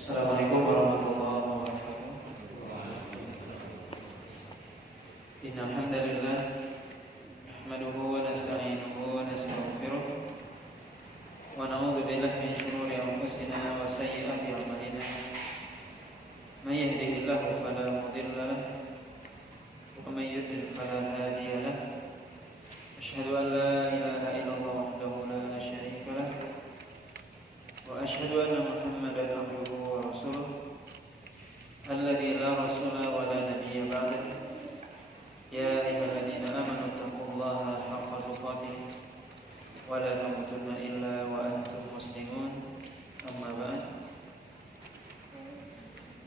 Assalamualaikum warahmatullahi wabarakatuh. Innal hamdalillah nahmaduhu wa nasta'inuhu wa nastaghfiruh wa na'udzu billahi min shururi anfusina wa sayyiati a'malina. May yahdihillahu fala mudilla lahu wa may yudlil fala hadiya lahu. Asyhadu an la ilaha illallah wahdahu la syarika lahu wa asyhadu anna Muhammadan abduhu wa rasuluh alladzi la rasula wa la nabiyya ba'dah. Ya ayyuhalladzina amanu taqullaha haqqa tuqatih wa la tamutunna illa wa antum muslimun. Amma ba'd.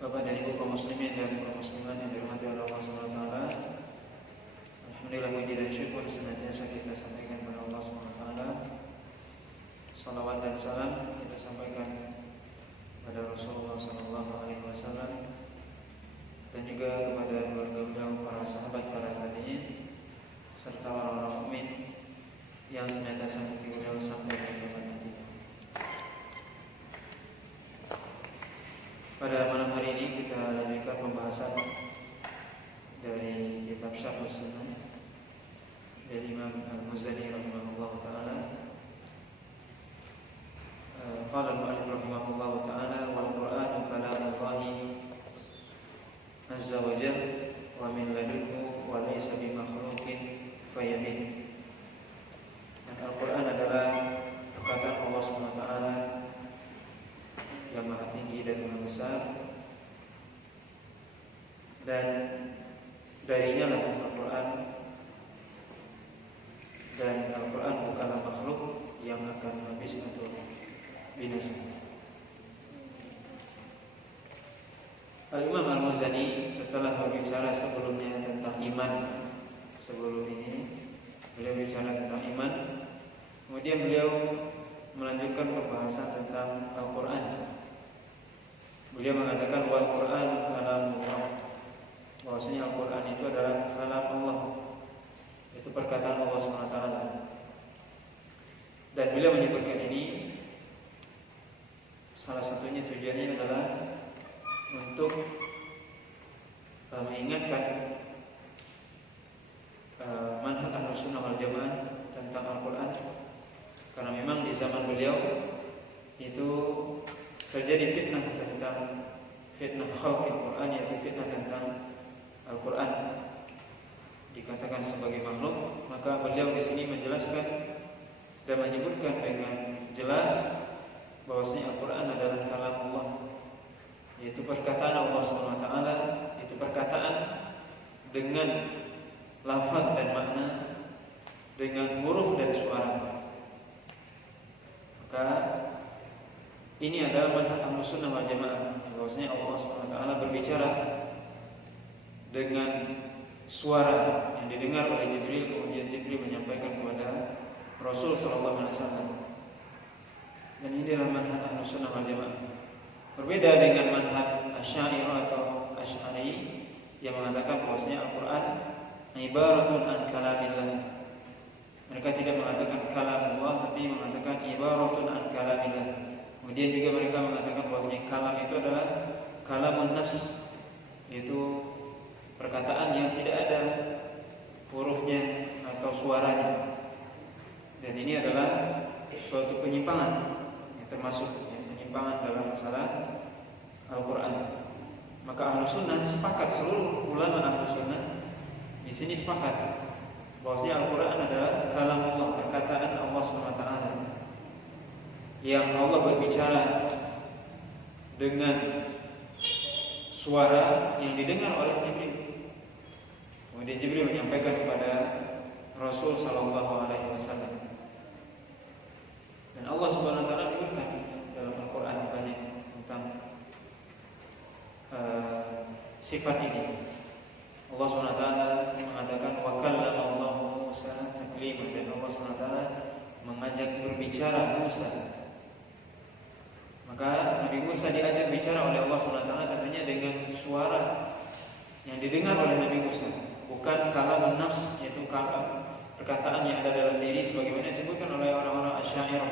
Bapak dan Ibu kaum muslimin dan kaum muslimat yang dirahmati oleh Allah Subhanahu wa taala. Alhamdulillah, puji dan syukur senantiasa kita sampaikan kepada Allah Subhanahu wa taala. Salawat dan salam kita sampaikan kepada Rasulullah sallallahu alaihi wasallam dan juga kepada keluarga beliau, para sahabat, para tabi'in serta orang-orang mukmin yang senantiasa mengikuti beliau sampai ke kiamat nanti. Pada malam hari ini kita lanjutkan pembahasan dari kitab Syarh Sunnah dari Imam Al-Muzani rahimahullah taala. Qala al-mu'allif rahimahullah taala wal Qur'anu kalamullahi azza wa jalla wa min ladunhu wa laysa bi makhluqin fayamin. Dan Al-Qur'an adalah perkataan Allah Subhanahu wa taala yang maha tinggi dan maha besar, dan darinya lah Al-Qur'an, dan Al-Qur'an bukanlah makhluk yang akan habis atau binasa. Al-Imam Al-Muzani setelah berbicara sebelumnya tentang iman, sebelum ini beliau bicara tentang iman, kemudian beliau melanjutkan pembahasan tentang Al-Quran. Beliau mengatakan wal Quran kalamullah, bahwasanya Al-Quran itu adalah kalam Allah, itu perkataan Allah SWT. Dan beliau menyebutkan ini salah satunya tujuannya adalah untuk mengingatkan manhaj Ahlussunnah wal Jamaah tentang Al-Quran, karena memang di zaman beliau itu terjadi fitnah tentang fitnah khalqil Quran, yaitu fitnah tentang Al-Quran dikatakan sebagai makhluk. Maka beliau di sini menjelaskan dan menyebutkan dengan jelas bahwasanya Al-Quran adalah kalam Allah, yaitu perkataan Allah Subhanahu wa taala, itu perkataan dengan lafaz dan makna, dengan huruf dan suara. Maka ini adalah manhaj Ahlussunnah wal Jamaah, bahwasanya Allah Subhanahu wa taala berbicara dengan suara yang didengar oleh Jibril, kemudian Jibril menyampaikan kepada Rasul sallallahu alaihi wasallam. Dan ini adalah manhaj Ahlussunnah wal Jamaah. Berbeda dengan manhaj Asy'ariyah atau Asy'ari yang mengatakan bahwasanya Al-Quran ibaratun an kalamillah. Mereka tidak mengatakan kalamullah, tapi mengatakan ibaratun an kalamillah. Kemudian juga mereka mengatakan bahwasanya kalam itu adalah kalamun nafs, yaitu perkataan yang tidak ada hurufnya atau suaranya. Dan ini adalah suatu penyimpangan, termasuk penyimpangan dalam masalah Al-Quran. Maka Ahlussunnah sepakat, seluruh ulama Ahlussunnah di sini sepakat bahwasanya Al-Quran adalah kalamullah, perkataan Allah SWT, yang Allah berbicara dengan suara yang didengar oleh Jibril. Kemudian Jibril menyampaikan kepada Rasul sallallahu alaihi wasallam. Dan Allah Subhanahu wa taala menyebutkan dalam Al-Qur'an banyak tentang sifat ini. Allah Subhanahu wa taala mengatakan wa kallama Allah Musa taklima, dan Allah Subhanahu wa taala mengajak berbicara Musa. Maka Nabi Musa diajak bicara oleh Allah Subhanahu wa taala tentunya dengan suara yang didengar oleh Nabi Musa, bukan kalamun nafs, yaitu perkataan yang ada dalam diri sebagaimana disebutkan oleh orang-orang Asy'ariyah.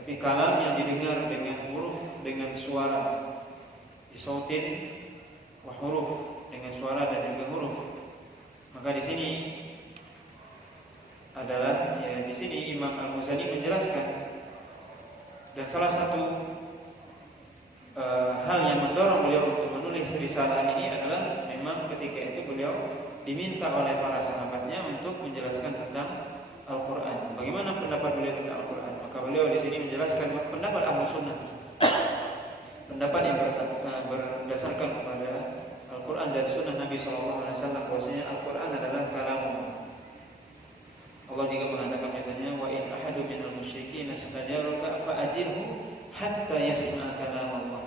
Tapi kalam yang didengar dengan huruf, dengan suara, bisautin wa huruf, dengan suara dan juga huruf. Maka di sini adalah di sini Imam Al-Muzani menjelaskan, dan salah satu hal yang mendorong beliau untuk menulis risalah ini adalah memang ketika itu beliau diminta oleh para sahabatnya untuk menjelaskan tentang Al-Quran. Bagaimana pendapat beliau tentang Al-Quran? Maka beliau di sini menjelaskan pendapat Ahlus Sunnah, pendapat yang berdasarkan kepada Al-Quran dan Sunnah Nabi SAW, bahwasanya Al-Quran adalah kalam Allah. Juga mengatakan misalnya, wa in ahadu minal musyrikin istajaruka fa'ajirhu hatta yasma' kalam Allah.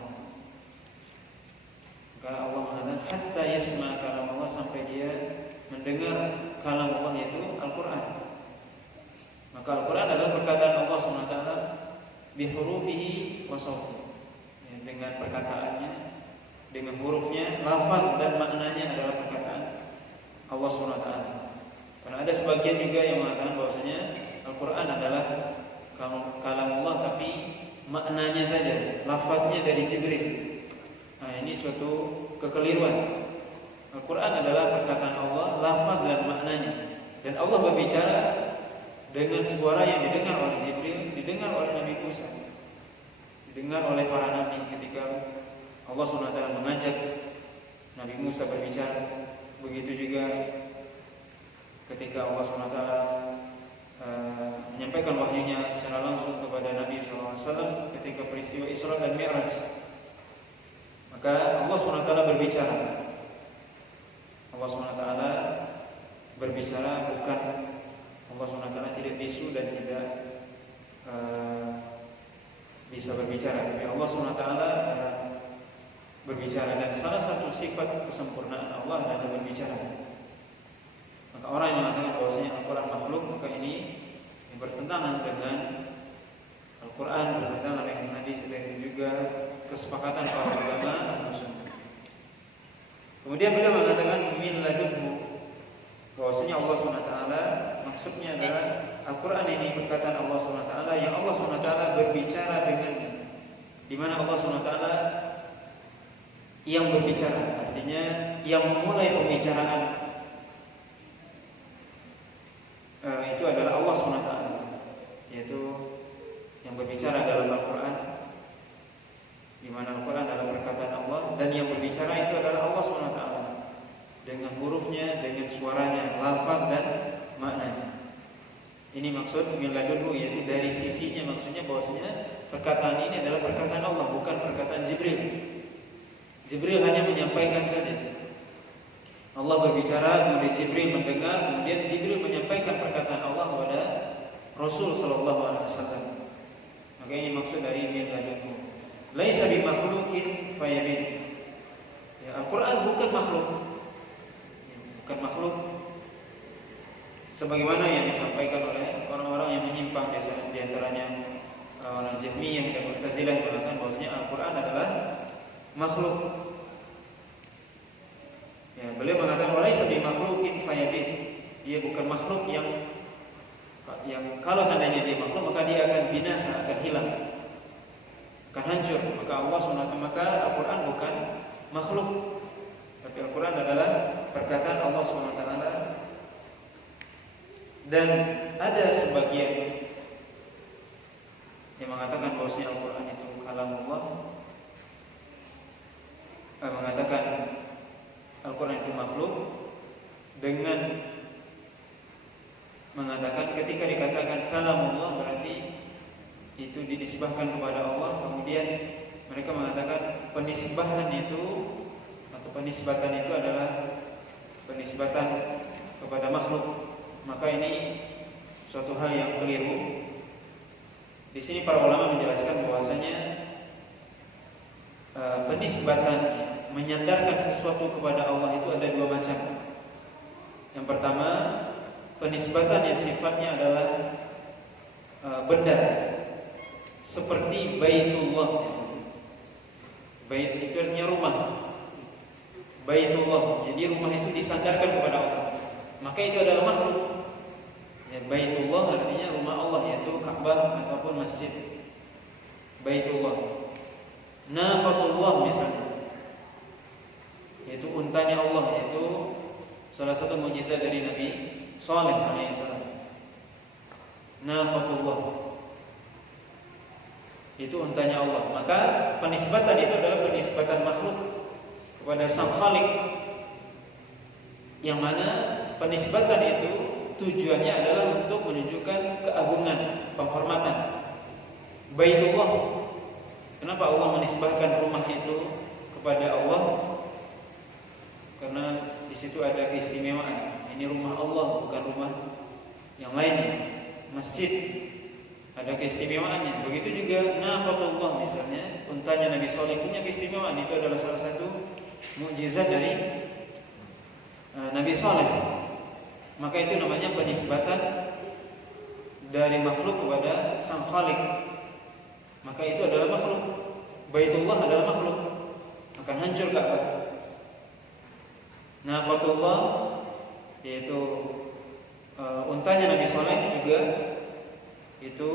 Maka Allah mengatakan hatta yasma' kalam Allah, sampai dia mendengar kalam Allah, yaitu Al-Quran. Maka Al-Quran adalah perkataan Allah SWT bihurufihi wa sawtihi, dengan perkataannya, dengan hurufnya, lafaz dan maknanya adalah perkataan Allah SWT. Karena ada sebagian juga yang mengatakan bahwasanya Al-Quran adalah kalam Allah tapi maknanya saja, lafaznya dari Jibril. Nah, ini suatu kekeliruan. Al-Quran adalah perkataan Allah, lafaz dan maknanya. Dan Allah berbicara dengan suara yang didengar oleh Jibril, didengar oleh Nabi Musa, didengar oleh para nabi ketika Allah SWT mengajak Nabi Musa berbicara. Begitu juga ketika Allah SWT menyampaikan wahyunya secara langsung kepada Nabi SAW ketika peristiwa Isra dan Mi'raj. Maka Allah SWT berbicara. Allah SWT berbicara, bukan Allah SWT tidak bisu dan tidak bisa berbicara, tapi Allah SWT berbicara. Dan salah satu sifat kesempurnaan Allah adalah berbicara. Maka orang yang mengatakan bahwasanya Al-Quran makhluk, maka ini bertentangan dengan Al-Quran, bertentangan dengan hadis, dan juga kesepakatan para ulama Ahlussunnah. Kemudian beliau mengatakan min ladunhu, bahwasanya Allah SWT maksudnya adalah Al-Quran ini perkataan Allah SWT yang Allah SWT berbicara dengannya, di mana Allah SWT yang berbicara, artinya yang memulai pembicaraan itu adalah Allah SWT, yaitu yang berbicara dalam Al-Quran, di mana Al-Quran adalah perkataan Allah, dan yang berbicara itu adalah Allah SWT dengan hurufnya, dengan suaranya, lafaz dan maknanya. Ini maksud min ladunhu, yaitu dari sisinya, maksudnya bahwasanya perkataan ini adalah perkataan Allah, bukan perkataan Jibril. Jibril hanya menyampaikan saja. Allah berbicara, kemudian Jibril mendengar, kemudian Jibril menyampaikan perkataan Allah kepada Rasul sallallahu alaihi wasallam. Maka ini maksud dari min ladunhu. Laisa bimakhluqin fayabin. Ya, Al-Quran bukan makhluk. Bukan makhluk sebagaimana yang disampaikan oleh orang-orang yang menyimpang, di antaranya orang Jahmiyah dan Mu'tazilah yang mengatakan bahwasanya Al-Quran adalah makhluk. Ya, beliau mengatakan walaisa bimakhluqin fayabin. Dia bukan makhluk yang kalau seandainya dia makhluk maka dia akan binasa, akan hilang, akan hancur. Maka Allah SWT, maka Al-Quran bukan makhluk, tapi Al-Quran adalah perkataan Allah SWT. Dan ada sebagian yang mengatakan bahwasanya Al-Quran itu kalam Allah, mengatakan Al-Quran itu makhluk, dengan mengatakan ketika dikatakan kalam Allah berarti itu dinisbahkan kepada Allah. Kemudian mereka mengatakan penisbahan itu atau penisbatan itu adalah penisbatan kepada makhluk. Maka ini suatu hal yang keliru. Di sini para ulama menjelaskan bahwasanya penisbatan, menyandarkan sesuatu kepada Allah itu ada dua macam. Yang pertama, penisbatan yang sifatnya adalah benda, seperti Baitullah. Bait itu artinya rumah. Baitullah, jadi rumah itu disandarkan kepada Allah, maka itu adalah makhluk. Ya, Baitullah artinya rumah Allah, yaitu Ka'bah ataupun masjid. Baitullah. Naqatullah misalnya, yaitu untanya Allah, yaitu salah satu mukjizat dari Nabi Saleh alaihissalam. Naqatullah, itu untanya Allah. Maka penisbatan itu adalah penisbatan makhluk kepada Sang Khalik, yang mana penisbatan itu tujuannya adalah untuk menunjukkan keagungan, penghormatan. Baitullah, kenapa Allah menisbahkan rumah itu kepada Allah? Karena di situ ada keistimewaan. Ini rumah Allah, bukan rumah yang lainnya. Masjid ada keistimewaannya. Begitu juga naqatullah misalnya, untanya Nabi Saleh punya keistimewaan. Itu adalah salah satu mukjizat dari Nabi Saleh. Maka itu namanya penisbatan dari makhluk kepada Sang Khalik. Maka itu adalah makhluk. Baitullah adalah makhluk, akan hancur Ka'bah. Naqatullah, yaitu untanya Nabi Saleh juga itu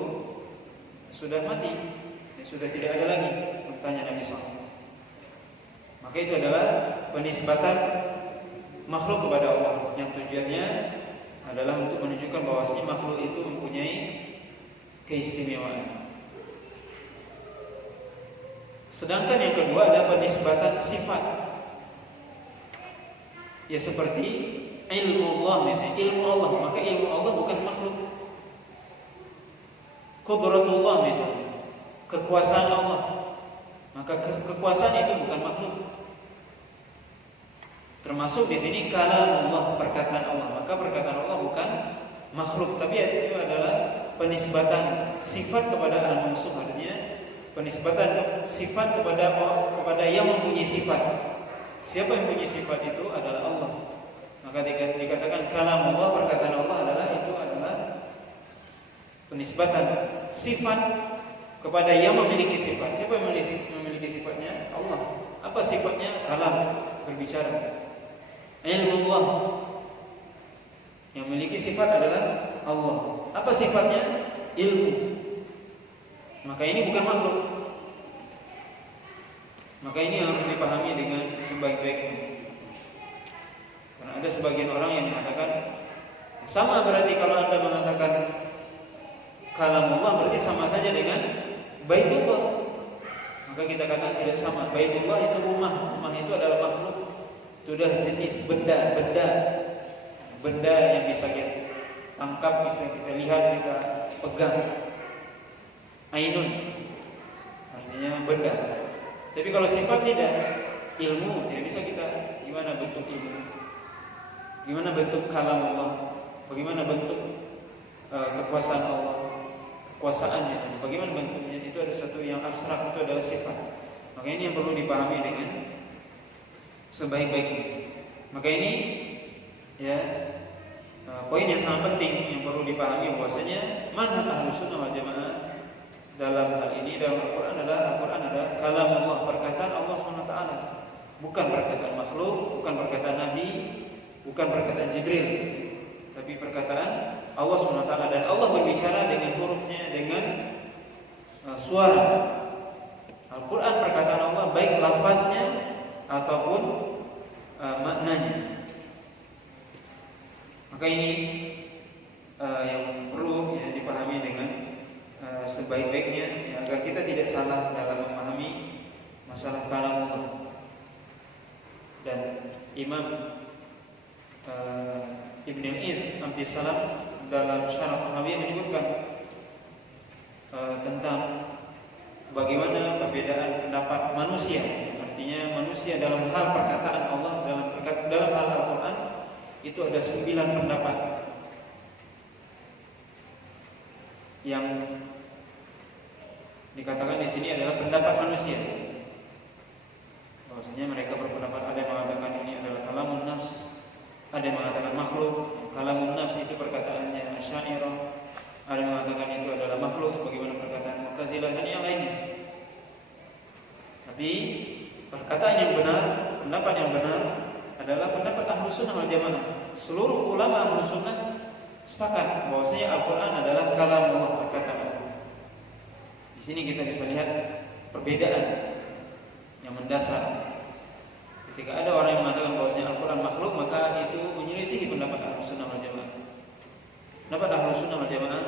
sudah mati, sudah tidak ada lagi untanya Nabi Saleh. Maka itu adalah penisbatan makhluk kepada Allah, yang tujuannya adalah untuk menunjukkan bahwasanya makhluk itu mempunyai keistimewaan. Sedangkan yang kedua ada penisbatan sifat. Ya seperti ilmu Allah misalnya, ilmu Allah, maka ilmu Allah bukan makhluk. Qudratullah misalnya, kekuasaan Allah, maka kekuasaan itu bukan makhluk. Termasuk di sini kalamullah, perkataan Allah, maka perkataan Allah bukan makhluk, tapi itu adalah penisbatan sifat kepada al-mawsuf, artinya penisbatan sifat kepada yang mempunyai sifat. Siapa yang punya sifat itu adalah Allah. Maka dikatakan kalamullah, perkataan Allah adalah penisbatan sifat kepada yang memiliki sifat. Siapa yang memiliki sifatnya? Allah. Apa sifatnya? Kalam, berbicara. Ilmullah, yang memiliki sifat adalah Allah. Apa sifatnya? Ilmu. Maka ini bukan makhluk. Maka ini harus dipahami dengan sebaik-baiknya. Karena ada sebagian orang yang mengatakan sama, berarti kalau Anda mengatakan kalamullah berarti sama saja dengan Baitullah. Maka kita katakan tidak sama. Baitullah itu rumah, rumah itu adalah makhluk. Itu adalah jenis benda yang bisa kita tangkap, bisa kita lihat, kita pegang. Ainun, artinya benda. Tapi kalau sifat tidak, ilmu, tidak bisa kita. Gimana bentuk ilmu? Gimana bentuk kalam Allah? Bagaimana bentuk kekuasaan Allah? Kekuasaannya, bagaimana bentuknya? Itu ada sesuatu yang abstrak, itu adalah sifat. Maka ini yang perlu dipahami dengan sebaik-baiknya. Maka ini ya poin yang sangat penting yang perlu dipahami, bahwasanya manhaj Ahlussunnah wal Jamaah dalam hal ini, dalam Al-Quran adalah kalam Allah, perkataan Allah SWT, bukan perkataan makhluk, bukan perkataan Nabi, bukan perkataan Jibril, tapi perkataan Allah SWT. Dan Allah berbicara dengan hurufnya, dengan suara. Al-Quran perkataan Allah, baik lafaznya ataupun maknanya. Maka ini yang perlu ya dipahami dengan sebaik-baiknya, ya, agar kita tidak salah dalam memahami masalah kalam Allah. Dan Imam Ibn Al-Iz Abdissalam dalam Syarah Tahawiyah menyebutkan tentang bagaimana perbedaan pendapat manusia. Artinya manusia dalam hal perkataan Allah, dalam hal Al-Quran itu ada 9 pendapat yang dikatakan di sini adalah pendapat manusia. Bahwasanya mereka berpendapat, ada yang mengatakan ini adalah kalamun nafs, ada yang mengatakan makhluk. Kalamun nafs itu perkataannya Asy'ariyah, ada yang mengatakan itu adalah makhluk sebagaimana perkataan Mu'tazilah dan yang lainnya. Tapi perkataan yang benar, pendapat yang benar adalah pendapat Ahlussunnah wal Jamaah. Seluruh ulama Ahlussunnah sepakat bahwasanya Al-Quran adalah kalamullah, perkataan Allah. Di sini kita bisa lihat perbedaan yang mendasar. Ketika ada orang yang mengatakan bahwasanya Al-Quran makhluk, maka itu menyelisihi pendapat Ahlus Sunnah wal Jamaah. Pendapat Ahlus Sunnah wal Jamaah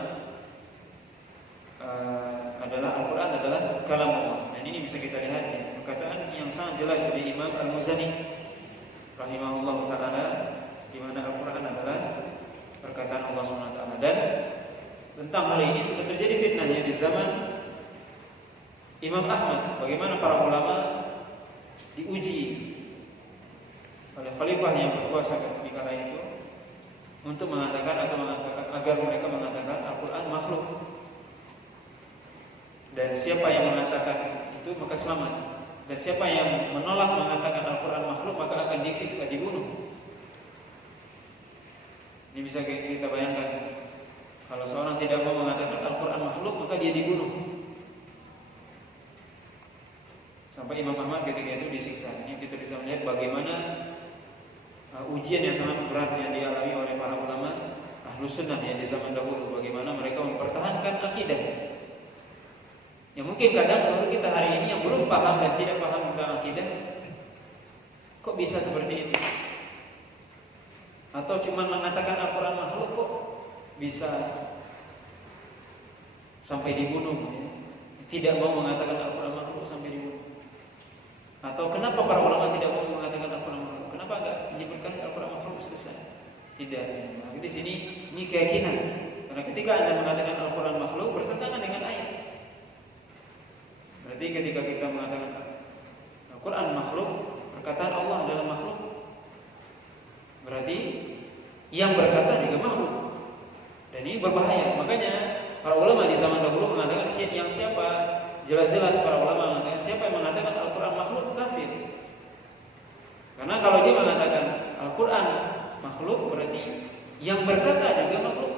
adalah Al-Quran adalah kalam Allah. Dan ini bisa kita lihat ya, perkataan yang sangat jelas dari Imam Al-Muzani rahimahullah ta'ala, di mana Al-Quran adalah perkataan Allah SWT. Dan tentang hal ini sudah terjadi fitnahnya di zaman Imam Ahmad. Bagaimana para ulama diuji oleh khalifah yang berkuasa di kala itu untuk mengatakan atau mengatakan agar mereka mengatakan Al-Quran makhluk. Dan siapa yang mengatakan itu maka selamat. Dan siapa yang menolak mengatakan Al-Quran makhluk maka akan disiksa, dibunuh. Ini bisa kita bayangkan. Kalau seorang tidak mau mengatakan Al-Quran makhluk maka dia dibunuh. Sampai Imam Ahmad ketika itu disiksa. Ini kita bisa melihat bagaimana ujian yang sangat berat yang dialami oleh para ulama Ahlus Sunnah yang di zaman dahulu. Bagaimana mereka mempertahankan akidah. Ya mungkin kadang menurut kita hari ini yang belum paham dan tidak paham tentang akidah, kok bisa seperti itu? Atau cuma mengatakan Al-Quran makhluk kok bisa sampai dibunuh? Tidak mau mengatakan Al-Quran makhluk sampai dibunuh. Atau kenapa para ulama tidak mau mengatakan Al-Quran makhluk? Kenapa enggak menyebutkan Al-Quran makhluk selesai? Tidak. Nah, di sini ini keyakinan. Karena ketika Anda mengatakan Al-Quran makhluk bertentangan dengan ayat. Berarti ketika kita mengatakan Al-Quran makhluk, perkataan Allah adalah makhluk, berarti yang berkata juga makhluk. Dan ini berbahaya. Makanya para ulama di zaman dahulu mengatakan siapa, jelas-jelas para ulama mengatakan siapa yang mengatakan Al-Quran makhluk kafir. Karena kalau dia mengatakan Al-Quran makhluk berarti yang berkata juga makhluk.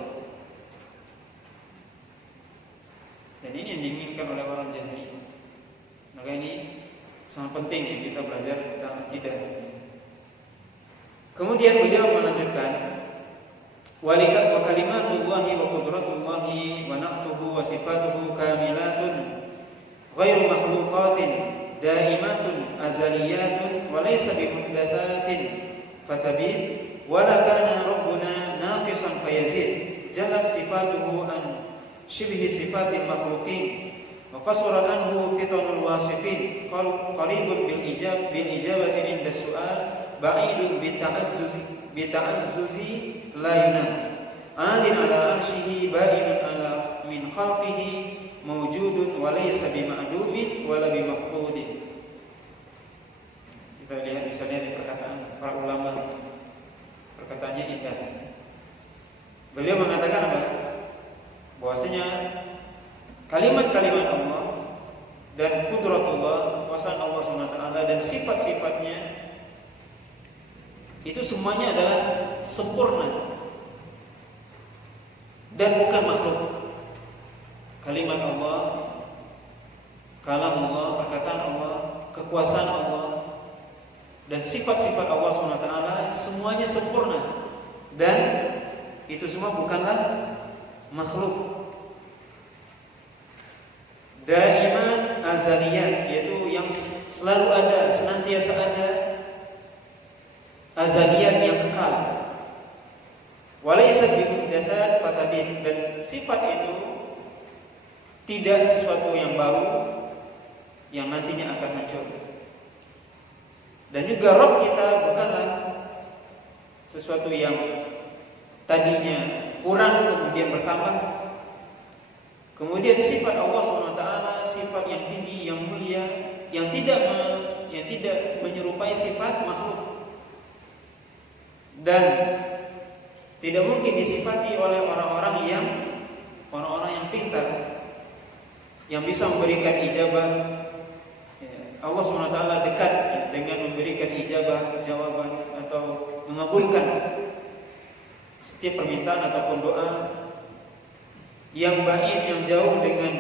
Dan ini yang diinginkan oleh orang Jahmiyah. Maka ini sangat penting ya kita belajar tentang akidah. Kemudian beliau melanjutkan walikat wa kalimatullahi wa qudratullahi wa na'tuhu wa sifatuhu kamilatun ghairu makhluqatin daimatun azaliyatun wa laysa bimuhdatsatin fatabid wa la kana rabbuna naqisan fayazid jallat sifatuhu an shibhi sifatil makhluqin وقصر عنه فطن الواصفين قريب بالإجابة عند السؤال بعيد بالتعزز لا ينام عال على عرشه بائن على من خلقه موجود وليس بمعدوم ولا بمفقود. Kita lihat misalnya di perkataan para ulama, perkataannya indah. Beliau mengatakan apa? Bahwasanya kalimat-kalimat Allah dan kudratullah, kekuasaan Allah SWT dan sifat-sifatnya itu semuanya adalah sempurna dan bukan makhluk. Kalimat Allah, kalam Allah, perkataan Allah, kekuasaan Allah dan sifat-sifat Allah SWT semuanya sempurna dan itu semua bukanlah makhluk. Daiman azaliyat, yaitu yang selalu ada, senantiasa ada, azaliyat yang kekal. Walaysa bimuhdatsat fatabin, dan sifat itu tidak sesuatu yang baru yang nantinya akan hancur. Dan juga Rabb kita bukanlah sesuatu yang tadinya kurang kemudian bertambah. Kemudian sifat Allah SWT sifat yang tinggi, yang mulia, yang tidak menyerupai sifat makhluk dan tidak mungkin disifati oleh orang-orang yang pintar yang bisa memberikan ijabah. Allah SWT dekat dengan memberikan ijabah jawaban atau mengabulkan setiap permintaan ataupun doa. Yang baik, yang jauh dengan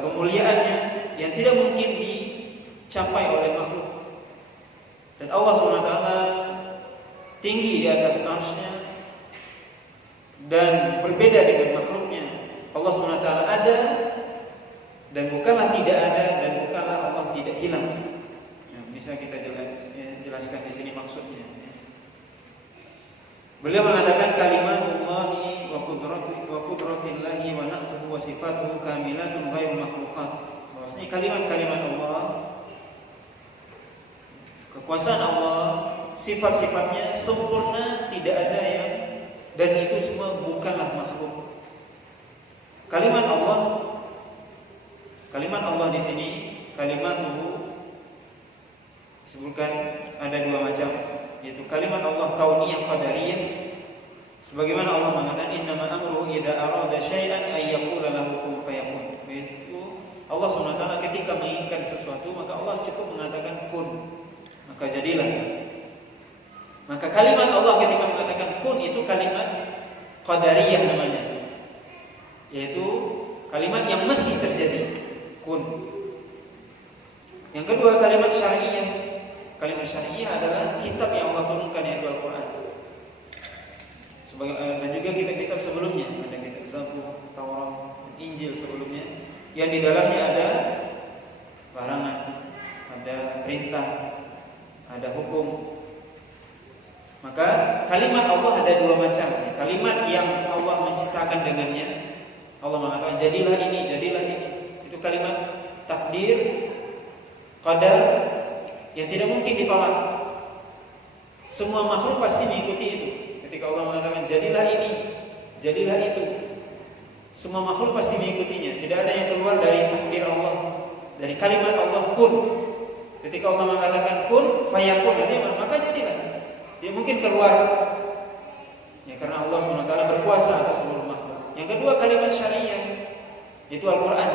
kemuliaannya yang tidak mungkin dicapai oleh makhluk. Dan Allah SWT tinggi di atas arsy-Nya dan berbeda dengan makhluknya. Allah SWT ada dan bukanlah tidak ada, dan bukanlah Allah tidak hilang. Ya, bisa kita jelaskan di sini maksudnya. Beliau mengatakan kalimatullahi wa qudratillahi wa na'tuhu wa sifatuhu kamilatun ghairu makhluqat. Maksudnya kalimat-kalimat Allah, kekuasaan Allah, sifat-sifatnya sempurna, tidak ada yang, dan itu semua bukanlah makhluk. Kalimat Allah di sini, kalimatuhu disebutkan ada dua macam, yaitu kalimat Allah kauniyah qadariyah, sebagaimana Allah mengatakan innama amruhu idza arada syai'an ay yaqula lahu kun fayakun. Itu Allah SWT ketika menginginkan sesuatu, maka Allah cukup mengatakan kun, maka jadilah. Maka kalimat Allah ketika mengatakan kun itu kalimat qadariyah namanya, yaitu kalimat yang mesti terjadi, kun. Yang kedua kalimat syariah. Kalimat syariah adalah kitab yang Allah turunkan, yaitu Al-Quran. Dan juga kitab-kitab sebelumnya, ada kitab Zabur, Taurat, Injil sebelumnya, yang di dalamnya ada larangan, ada perintah, ada hukum. Maka kalimat Allah ada dua macam. Kalimat yang Allah menciptakan dengannya, Allah mengatakan jadilah ini, jadilah ini. Itu kalimat takdir, qadar, yang tidak mungkin ditolak. Semua makhluk pasti mengikuti itu. Ketika Allah mengatakan jadilah ini, jadilah itu, semua makhluk pasti mengikutinya. Tidak ada yang keluar dari takdir Allah, dari kalimat Allah kun. Ketika Allah mengatakan kun fayakun, maka jadilah. Tidak mungkin keluar, ya, karena Allah SWT berkuasa atas seluruh makhluk. Yang kedua kalimat syariah, yaitu Al-Quran,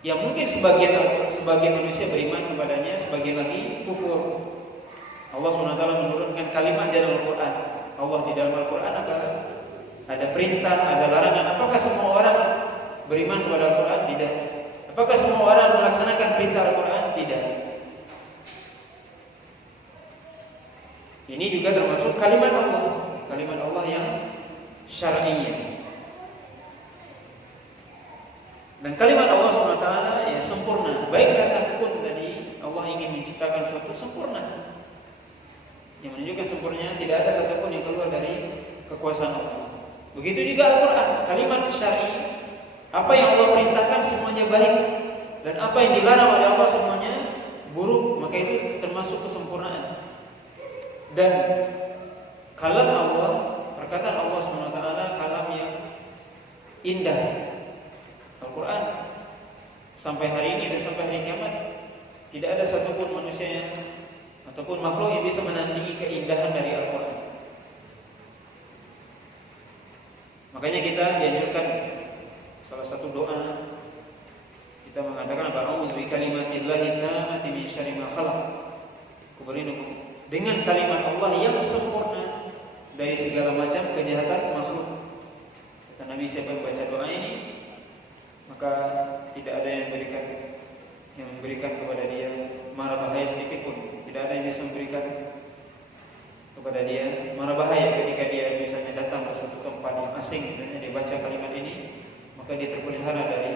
yang mungkin sebagian manusia beriman kepadanya, sebagian lagi kufur. Allah SWT menurunkan kalimat dalam Al-Quran. Allah di dalam Al-Quran ada perintah, ada larangan. Apakah semua orang beriman kepada Al-Quran? Tidak. Apakah semua orang melaksanakan perintah Al-Quran? Tidak. Ini juga termasuk kalimat Allah yang syar'iyyah. Dan kalimat Allah SWT ya sempurna. Baik kata kun tadi, Allah ingin menciptakan suatu sempurna, yang menunjukkan sempurnanya, tidak ada satupun yang keluar dari kekuasaan Allah. Begitu juga Al-Quran, kalimat syar'i, apa yang Allah perintahkan semuanya baik, dan apa yang dilarang oleh Allah semuanya buruk, maka itu termasuk kesempurnaan. Dan kalam Allah, perkataan Allah SWT, kalam yang indah. Al-Quran sampai hari ini dan sampai hari kiamat tidak ada satupun manusia yang, ataupun makhluk yang bisa menandingi keindahan dari Al-Quran. Makanya kita dianjurkan salah satu doa kita mengatakan a'udzu bikalimatillahi tammati min syarri ma khalaq. Kuberlindung dengan kalimat Allah yang sempurna dari segala macam kejahatan makhluk. Kata Nabi, siapa yang baca doa ini, maka tidak ada yang memberikan kepada dia mara bahaya sedikit pun. Tidak ada yang bisa memberikan kepada dia mara bahaya ketika dia misalnya datang ke suatu tempat yang asing dan dia baca kalimat ini, maka dia terpelihara dari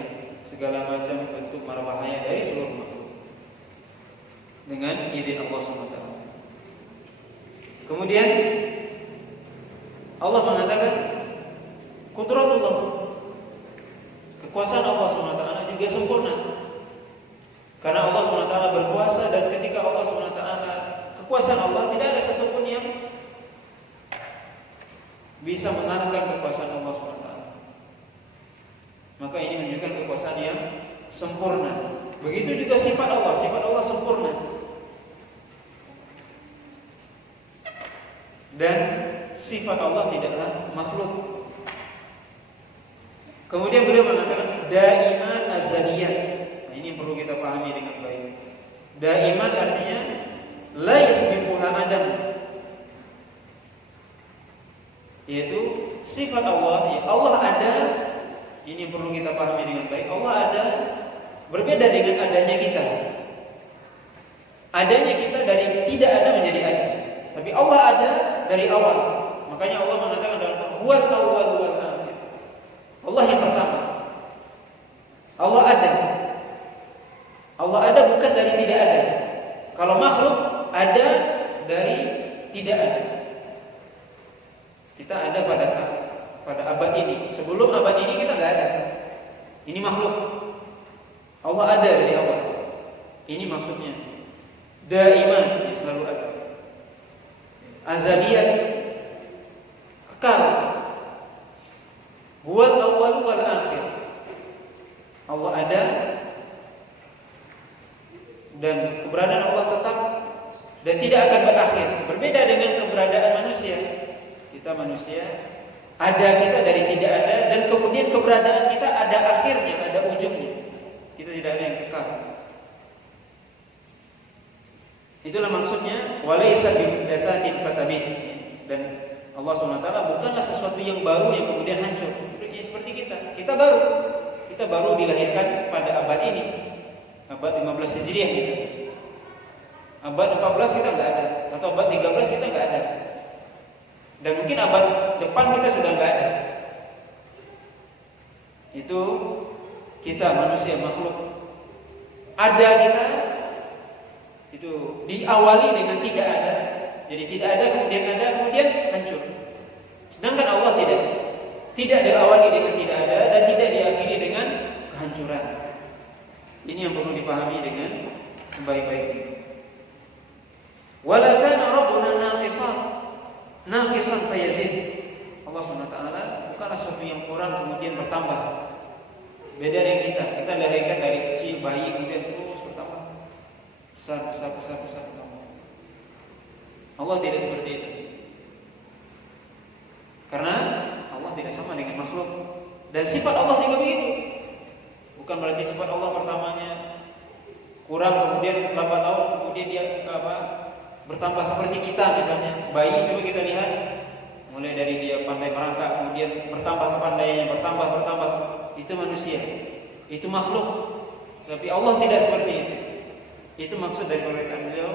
segala macam bentuk mara bahaya dari seluruh makhluk dengan izin Allah SWT. Kemudian Allah mengatakan qudratullah, kekuasaan Allah SWT juga sempurna. Karena Allah SWT berkuasa, dan ketika Allah SWT, kekuasaan Allah tidak ada satupun yang bisa mengalahkan kekuasaan Allah SWT. Maka ini menunjukkan kekuasaan yang sempurna. Begitu juga sifat Allah sempurna. Dan sifat Allah tidaklah makhluk. Kemudian beliau mengatakan daiman azaliyat. Nah, ini perlu kita pahami dengan baik. Daiman artinya la yasbiquha adam, yaitu sifat Allah. Ya, Allah ada. Ini perlu kita pahami dengan baik. Allah ada, berbeda dengan adanya kita. Adanya kita dari tidak ada menjadi ada, tapi Allah ada dari awal. Makanya Allah mengatakan dalam Al-Quran, huwal awwal wal akhir. Allah yang pertama. Allah ada. Allah ada bukan dari tidak ada. Kalau makhluk ada dari tidak ada. Kita ada pada abad ini. Sebelum abad ini kita nggak ada. Ini makhluk. Allah ada dari awal. Ini maksudnya. Daiman, dia selalu ada. Azaliyat, kekal. Huwal awwal wal akhir. Allah ada dan keberadaan Allah tetap dan tidak akan berakhir. Berbeda dengan keberadaan manusia. Kita manusia ada kita dari tidak ada dan kemudian keberadaan kita ada akhirnya, ada ujungnya. Kita tidak ada yang kekal. Itulah maksudnya walaisa bimuhdatsatin fatabin. Dan Allah SWT bukanlah sesuatu yang baru yang kemudian hancur. Seperti kita. Kita baru dilahirkan pada abad ini. Abad 15 Hijriah misalnya. Abad 14 kita enggak ada, atau abad 13 kita enggak ada. Dan mungkin abad depan kita sudah enggak ada. Itu kita manusia makhluk. Ada kita itu diawali dengan tidak ada. Jadi tidak ada, kemudian hancur. Sedangkan Allah tidak diawali dengan tidak ada dan tidak diakhiri dengan kehancuran. Ini yang perlu dipahami dengan sebaik-baiknya. Wala kana rabbuna naqisan fayazid. Allah SWT bukanlah sesuatu yang kurang kemudian bertambah. Beda dengan kita. Kita dilahirkan dari kecil bayi kemudian terus bertambah. Besar. Allah tidak seperti itu. Karena Allah tidak sama dengan makhluk. Dan sifat Allah juga begitu. Bukan berarti sifat Allah pertamanya kurang kemudian lambat laun kemudian dia bertambah seperti kita misalnya. Bayi coba kita lihat mulai dari dia pandai merangkak kemudian bertambah kepandaiannya, bertambah. Itu manusia. Itu makhluk. Tapi Allah tidak seperti itu. Itu maksud dari perkataan beliau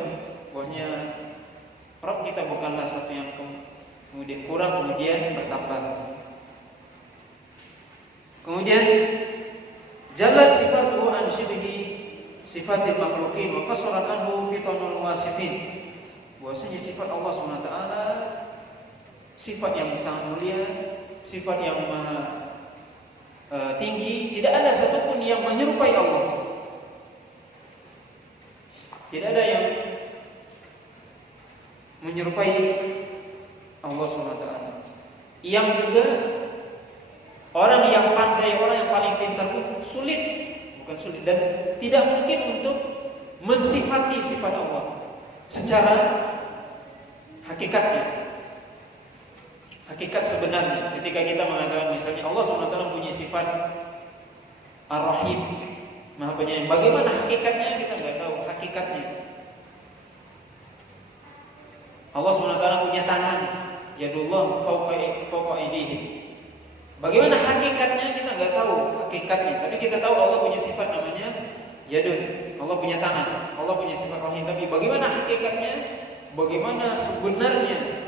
bahwasanya Rabb kita bukanlah sesuatu yang kemudian kurang kemudian bertambah. Kemudian jalat sifatuhu an syibhi sifatil makhluqin wa qasarat anhu fitanul wasifin. Bahwasanya sifat Allah SWT sifat yang sangat mulia, sifat yang maha tinggi, tidak ada satupun yang menyerupai Allah. Tidak ada yang menyerupai Allah SWT. Yang juga orang yang pandai, orang yang paling pintar pun bukan sulit dan tidak mungkin untuk mensifati sifat Allah secara hakikatnya. Hakikat sebenarnya. Ketika kita mengatakan misalnya Allah SWT punya sifat Ar-Rahim, Maha Penyayang. Bagaimana hakikatnya kita nggak tahu hakikatnya. Allah SWT punya tangan, yadullah fawqa aydihim. Bagaimana hakikatnya kita nggak tahu hakikatnya. Tapi kita tahu Allah punya sifat namanya yadun. Allah punya tangan, Allah punya sifat Rahim. Tapi bagaimana hakikatnya? Bagaimana sebenarnya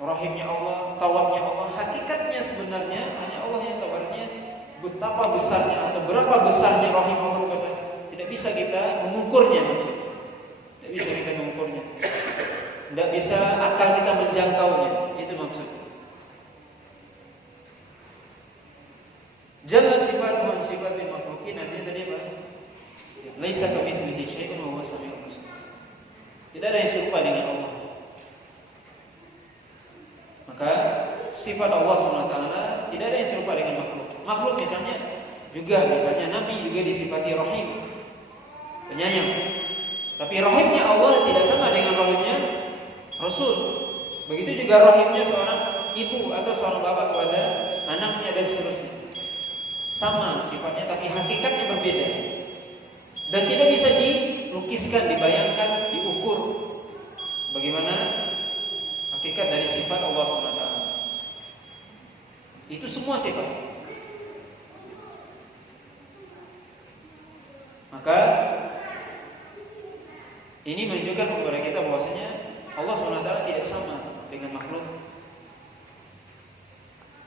Rahimnya Allah, tawabnya Allah, hakikatnya sebenarnya hanya Allah yang tahu. Artinya betapa besarnya atau berapa besarnya Rahim Allah kepada, tidak bisa kita mengukurnya maksudnya. Tidak bisa kita mengukurnya. Tidak bisa akal kita menjangkaunya. Itu maksudnya. Jalla sifatuhu an sifatil makhluqin. Artinya tadi apa? Laisa kamitslihi syai'un wa huwas samiul basir. Tidak ada yang serupa dengan Allah. Maka sifat Allah SWT tidak ada yang serupa dengan makhluk. Makhluk misalnya Nabi juga disifati Rahim, penyayang. Tapi Rahimnya Allah tidak sama dengan Rahimnya Rasul. Begitu juga Rahimnya seorang ibu atau seorang bapak kepada anaknya dan seterusnya. Sama sifatnya tapi hakikatnya berbeda. Dan tidak bisa dilukiskan, dibayangkan, diukur bagaimana hakikat dari sifat Allah SWT. Itu semua sifat. Maka ini menunjukkan kepada kita bahwasanya Allah SWT tidak sama dengan makhluk.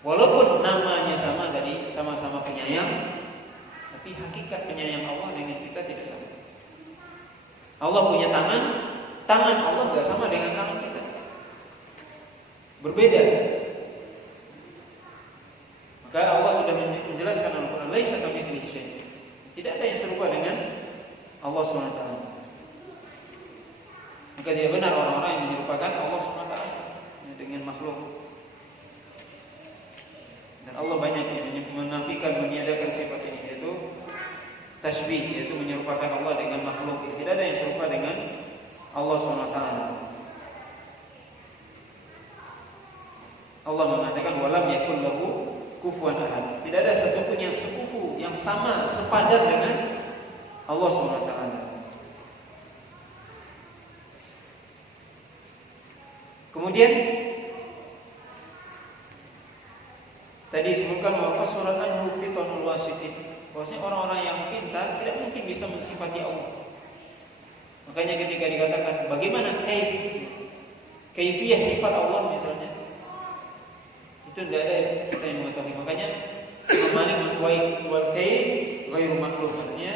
Walaupun namanya sama penyayang, tapi hakikat penyayang Allah dengan kita tidak sama. Allah punya tangan Allah nggak sama dengan tangan kita, berbeda. Maka Allah sudah menjelaskan dalam Al-Quran, laisa kamitslihi syai'. Tidak ada yang serupa dengan Allah SWT. Maka tidak benar orang-orang yang menyerupakan Allah SWT dengan makhluk. Dan Allah banyak yang menafikan, meniadakan sifat ini, yaitu tasbih, yaitu menyerupakan Allah dengan makhluk. Tidak ada yang serupa dengan Allah SWT. Allah mengatakan walam yakul lahu kufuwan ahad. Tidak ada satupun yang sekufu, yang sama, sepadan dengan Allah SWT. Kemudian tadi disebutkan bahwa surat An-Fitanul Wasifin, bahwasanya orang-orang yang pintar tidak mungkin bisa mensifati Allah. Makanya ketika dikatakan bagaimana kaifiyah sifat Allah misalnya, itu tidak ada kita yang mengetahui. Makanya Malik wal kaif ghairu maklum, artinya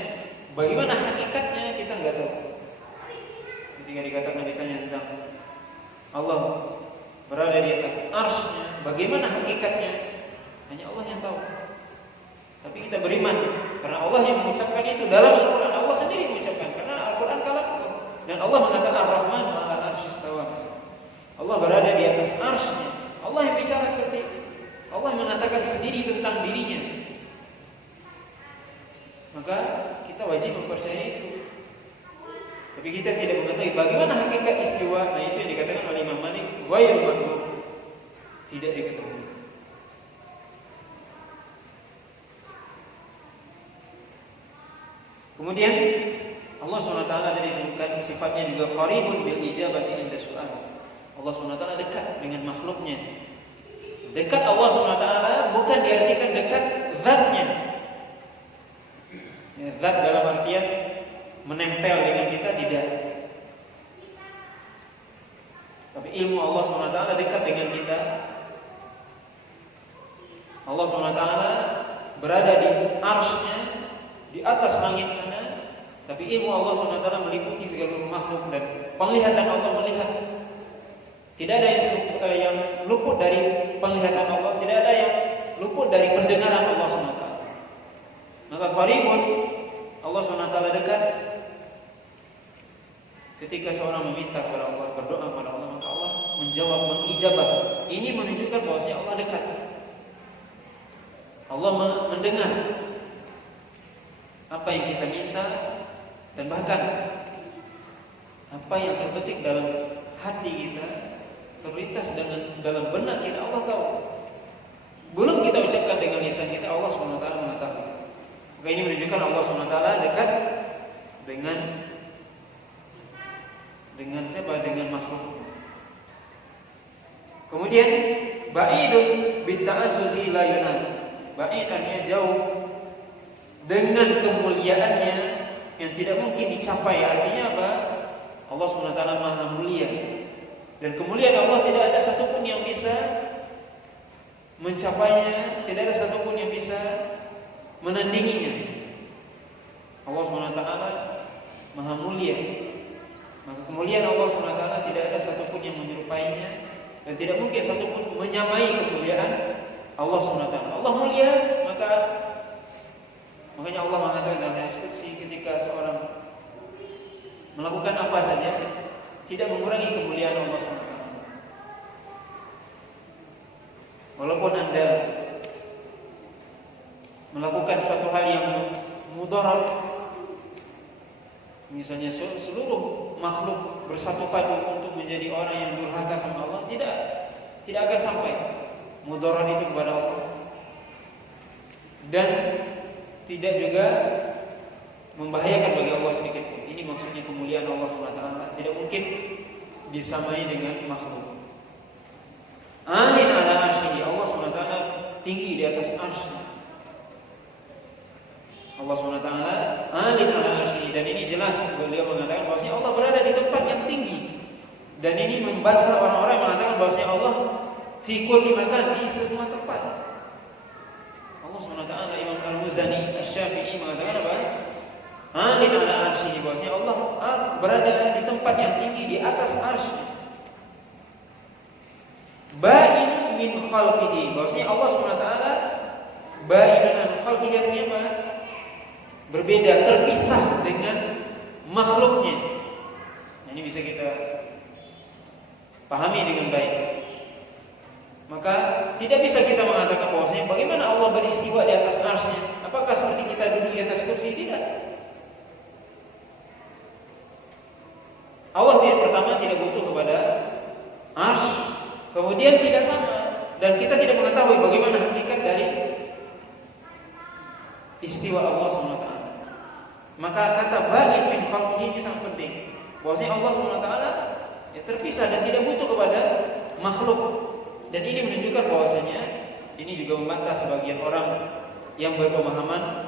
bagaimana hakikatnya kita nggak tahu. Ketika dikatakan, ditanya tentang Allah berada di atas arsy-Nya, bagaimana hakikatnya? Hanya Allah yang tahu. Tapi kita beriman karena Allah yang mengucapkan itu dalam Al-Quran. Allah sendiri mengucapkan, karena Al-Quran kalam Allah. Dan Allah mengatakan Ar-Rahman 'alal arsy istawa. Allah berada di atas arsy-Nya. Allah yang bicara seperti itu. Allah yang mengatakan sendiri tentang dirinya. Maka kita wajib mempercayai itu. Tapi kita tidak mengetahui bagaimana hakikat istiwa. Nah, itu yang dikatakan oleh Imam Malik, ghairu maklum, tidak diketahui. Kemudian Allah SWT tadi disebutkan sifatnya juga qaribun bil ijabati inda su'al. Allah SWT dekat dengan makhluknya. Dekat Allah SWT bukan diartikan dekat zatnya, ya, zat dalam artian menempel dengan kita, tidak. Tapi ilmu Allah SWT dekat dengan kita. Allah SWT berada di arsy-Nya, di atas langit sana. Tapi ilmu Allah SWT meliputi segala makhluk, dan penglihatan Allah melihat. Tidak ada yang luput dari penglihatan Allah, tidak ada yang luput dari pendengaran Allah SWT. Maka qaribun, Allah SWT dekat. Ketika seorang meminta kepada Allah, berdoa kepada Allah, maka Allah menjawab, mengijabah. Ini menunjukkan bahwasanya Allah dekat. Allah mendengar apa yang kita minta, dan bahkan apa yang terbetik dalam hati kita, terlintas dalam benak kita, Allah tahu. Belum kita ucapkan dengan lisan kita, Allah SWT mengetahui. Maka ini menunjukkan Allah SWT dekat dengan siapa? Dengan makhluk. Kemudian ba'idun bitta'azzuzi la yunal. Ba'id artinya jauh, dengan kemuliaannya yang tidak mungkin dicapai. Artinya apa? Allah SWT Maha Mulia, dan kemuliaan Allah tidak ada satupun yang bisa mencapainya, tidak ada satupun yang bisa menandinginya. Allah SWT Maha Mulia. Maka kemuliaan Allah SWT tidak ada satupun yang menyerupainya, dan tidak mungkin satupun menyamai kemuliaan Allah SWT. Allah mulia, makanya Allah mengatakan dalam hadis qudsi, ketika seorang melakukan apa saja tidak mengurangi kemuliaan Allah SWT. Walaupun Anda melakukan suatu hal yang mudarat, misalnya seluruh makhluk bersatu padu untuk menjadi orang yang durhaka sama Allah, tidak akan sampai mudarat itu kepada Allah, dan tidak juga membahayakan bagi Allah sedikit pun. Ini maksudnya kemuliaan Allah SWT tidak mungkin disamai dengan makhluk. Alin ala arsyihi, Allah SWT tinggi di atas arsy. Allah SWT alin ala arsyihi, dan ini jelas beliau mengatakan bahwasanya Allah berada di tempat yang tinggi. Dan ini membantah orang-orang yang mengatakan bahwasanya Allah fi kulli makan, di semua tempat. Allah SWT, Imam Al-Muzani Asy-Syafi'i mengatakan apa? Alin ala arsyihi, bahwasanya Allah berada di tempat yang tinggi di atas arsy. Ba'inun min khalqihi, bahwasanya Allah SWT ba'inun an khalqihi artinya apa? Berbeda, terpisah dengan makhluknya. Nah, ini bisa kita pahami dengan baik. Maka tidak bisa kita mengatakan bahwasanya bagaimana Allah beristiwa di atas arsy-Nya. Apakah seperti kita duduk di atas kursi? Tidak. Allah pertama tidak butuh kepada arsy, kemudian tidak sama, dan kita tidak mengetahui bagaimana hakikat dari istiwa Allah SWT. Maka kata ba'in min khalqihi ini sangat penting. Bahwasanya Allah SWT terpisah dan tidak butuh kepada makhluk. Dan ini menunjukkan bahwasanya ini juga membantah sebagian orang yang berpemahaman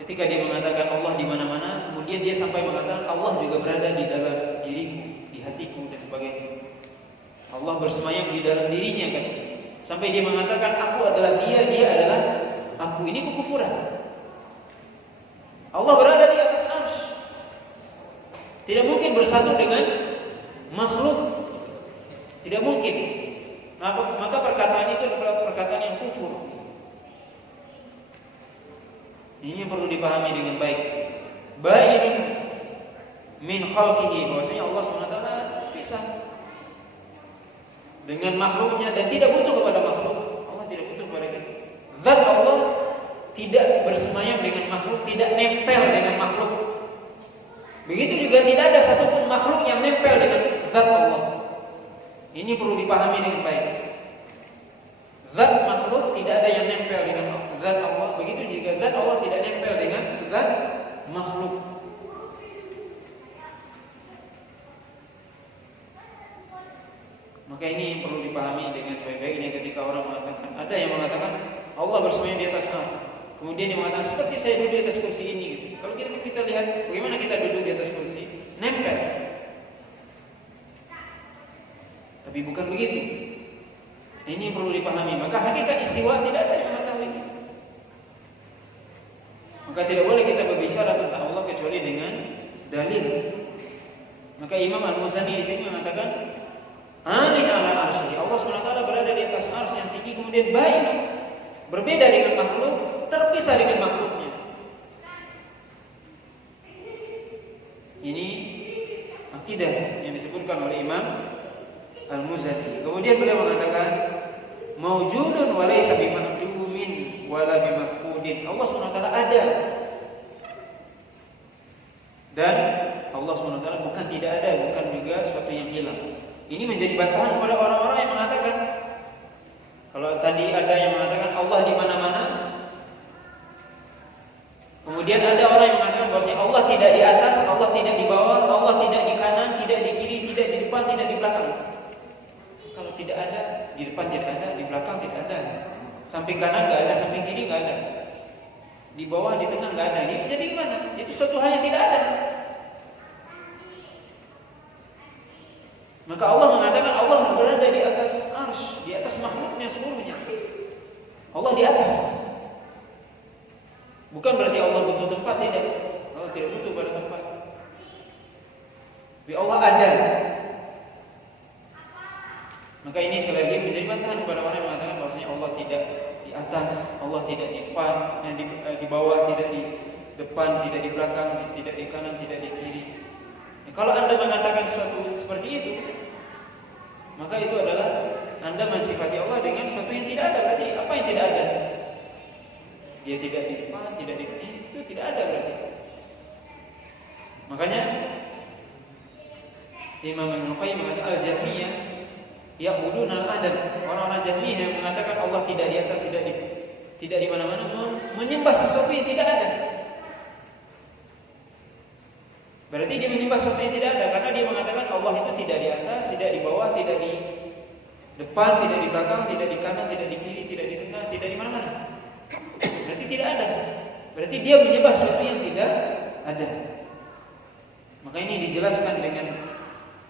ketika dia mengatakan Allah di mana-mana, kemudian dia sampai mengatakan Allah juga berada di dalam diriku, di hatiku dan sebagainya. Allah bersemayam di dalam dirinya kan. Sampai dia mengatakan aku adalah dia, dia adalah aku. Ini kekufuran. Allah berada di atas arsy. Tidak mungkin bersatu dengan makhluk. Tidak mungkin. Maka perkataan itu adalah perkataan yang kufur. Ini yang perlu dipahami dengan baik. Ba'inun min khalqihi, bahwasanya Allah SWT terpisah dengan makhluknya dan tidak butuh kepada makhluk. Allah tidak butuh kepada kita. Zat Allah tidak bersemayam dengan makhluk, tidak nempel dengan makhluk. Begitu juga tidak ada satupun makhluk yang nempel dengan zat Allah. Ini perlu dipahami dengan baik. Zat makhluk tidak ada yang nempel dengan zat Allah. Begitu juga zat Allah tidak nempel dengan zat makhluk. Maka ini yang perlu dipahami dengan sebaik-baiknya ketika orang mengatakan, ada yang mengatakan Allah bersemayam di atas arsy. Kemudian dia mengatakan seperti saya duduk di atas kursi ini gitu. Kalau kita lihat bagaimana kita duduk di atas kursi, nempel. Tapi bukan begitu. Ini perlu dipahami. Maka hakikat istiwa tidak ada yang mengetahui. Maka tidak boleh kita berbicara tentang Allah kecuali dengan dalil. Maka Imam Al-Muzani di sini mengatakan, Alin ala arsy. Allah SWT berada di atas arsy yang tinggi, kemudian baik, berbeda dengan makhluk, terpisah dengan makhluknya. Ini akidah yang disebutkan oleh Imam Al-Muzani. Kemudian beliau mengatakan maujudun wa laysa bimahdumin wala bimafqudin. Allah SWT ada dan Allah SWT bukan tidak ada, bukan juga sesuatu yang hilang. Ini menjadi bantahan kepada orang-orang yang mengatakan, kalau tadi ada yang mengatakan Allah di mana-mana, kemudian ada orang yang mengatakan bahwasanya Allah tidak di atas, Allah tidak di bawah, Allah tidak di kanan, tidak di kiri, tidak di depan, tidak di belakang. Kalau tidak ada, di depan tidak ada, di belakang tidak ada, samping kanan nggak ada, samping kiri nggak ada, di bawah, di tengah nggak ada. Jadi gimana? Itu suatu hal yang tidak ada. Maka Allah mengatakan Allah berada di atas arsy, di atas makhluknya seluruhnya. Allah di atas. Bukan berarti Allah butuh tempat, tidak. Allah tidak butuh pada tempat. Tapi Allah ada. Maka ini sekali lagi menjadi bantahan kepada orang yang mengatakan bahwasanya Allah tidak di atas, Allah tidak di depan, di bawah, tidak di depan, tidak di belakang, tidak di kanan, tidak di kiri. Kalau Anda mengatakan sesuatu seperti itu, maka itu adalah Anda mensifati Allah dengan sesuatu yang tidak ada. Berarti apa yang tidak ada? Dia tidak di depan, tidak di kiri, itu tidak ada berarti. Makanya Imam Ibnu Qayyim mengatakan Al-Jahmiyah ya'budun al-adad. Orang-orang Jahmiyah yang mengatakan Allah tidak di atas, tidak di mana-mana, menyembah sesuatu yang tidak ada. Berarti dia menyembah sesuatu yang tidak ada, karena dia mengatakan Allah itu tidak di atas, tidak di bawah, tidak di depan, tidak di belakang, tidak di kanan, tidak di kiri, tidak di tengah, tidak di mana-mana. Berarti tidak ada. Berarti dia menyembah sesuatu yang tidak ada. Maka ini dijelaskan dengan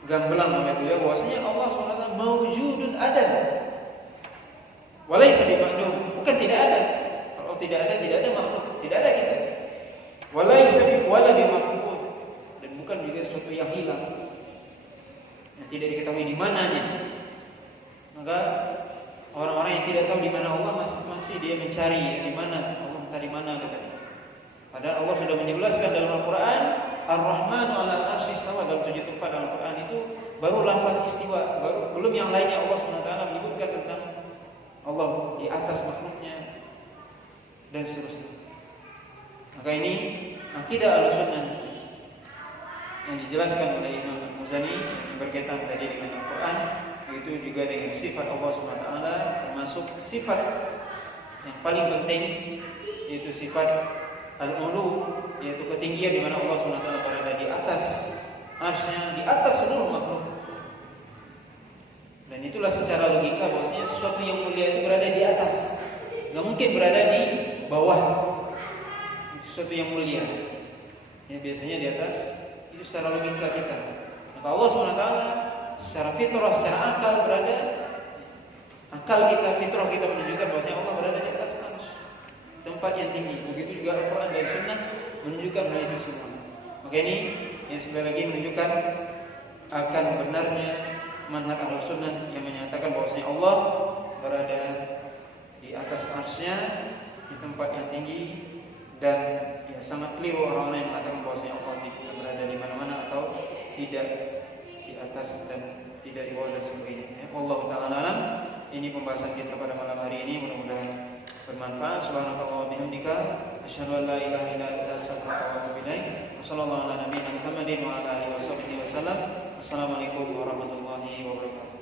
gamblang oleh beliau bahwasanya Allah SWT maujudun ada. Walaysa bima'dum, bukan tidak ada. Kalau tidak ada makhluk, tidak ada kita. Walaysa wala bimafqud, dan bukan juga sesuatu yang hilang, yang tidak diketahui di mananya. Maka orang-orang yang tidak tahu di mana Allah masih dia mencari ya, di mana Allah, entah di mana katanya. Padahal Allah sudah menjelaskan dalam Al-Qur'an, Ar-Rahmanu 'alal 'arsy istawa, dalam 7 tempat dalam Al-Qur'an itu baru lafaz istiwa, belum yang lainnya Allah SWT menyebutkan tentang Allah di atas makhluknya dan seterusnya. Maka ini akidah Ahlussunnah yang dijelaskan oleh Imam Al-Muzani yang berkaitan tadi dengan Al-Quran, itu juga dengan sifat Allah SWT, termasuk sifat yang paling penting yaitu sifat Al-Ulu, yaitu ketinggian di mana Allah SWT berada di atas arsy-Nya, di atas seluruh makhluk. Dan itulah secara logika bahwasanya sesuatu yang mulia itu berada di atas, nggak mungkin berada di bawah. Sesuatu yang mulia ya biasanya di atas, itu secara logika kita. Maka Allah SWT secara fitrah, secara akal berada, akal kita, fitrah kita menunjukkan bahwasanya Allah berada di atas arsy, tempat yang tinggi. Begitu juga Al-Quran dan Sunnah menunjukkan hal itu semua. Maka ini yang sekali lagi menunjukkan akan benarnya manhaj Ahlussunnah yang menyatakan bahwasanya Allah berada di atas arsy-Nya, di tempat yang tinggi. Dan ya, sangat keliru orang-orang yang mengatakan bahwasanya Allah tidak berada di mana-mana atau tidak di atas dan tidak di bawah dan sebagainya. Ya, Allah Ta'ala alam. Ini pembahasan kita pada malam hari ini, mudah-mudahan bermanfaat. Subhanallah wa bihamdika, asyhadu an la ilaha illa anta, astaghfiruka wa atubu ilaik. Wassallallahu ala nabiyyina Muhammadin wa ala alihi wasallam. Wassalamualaikum warahmatullahi wabarakatuh.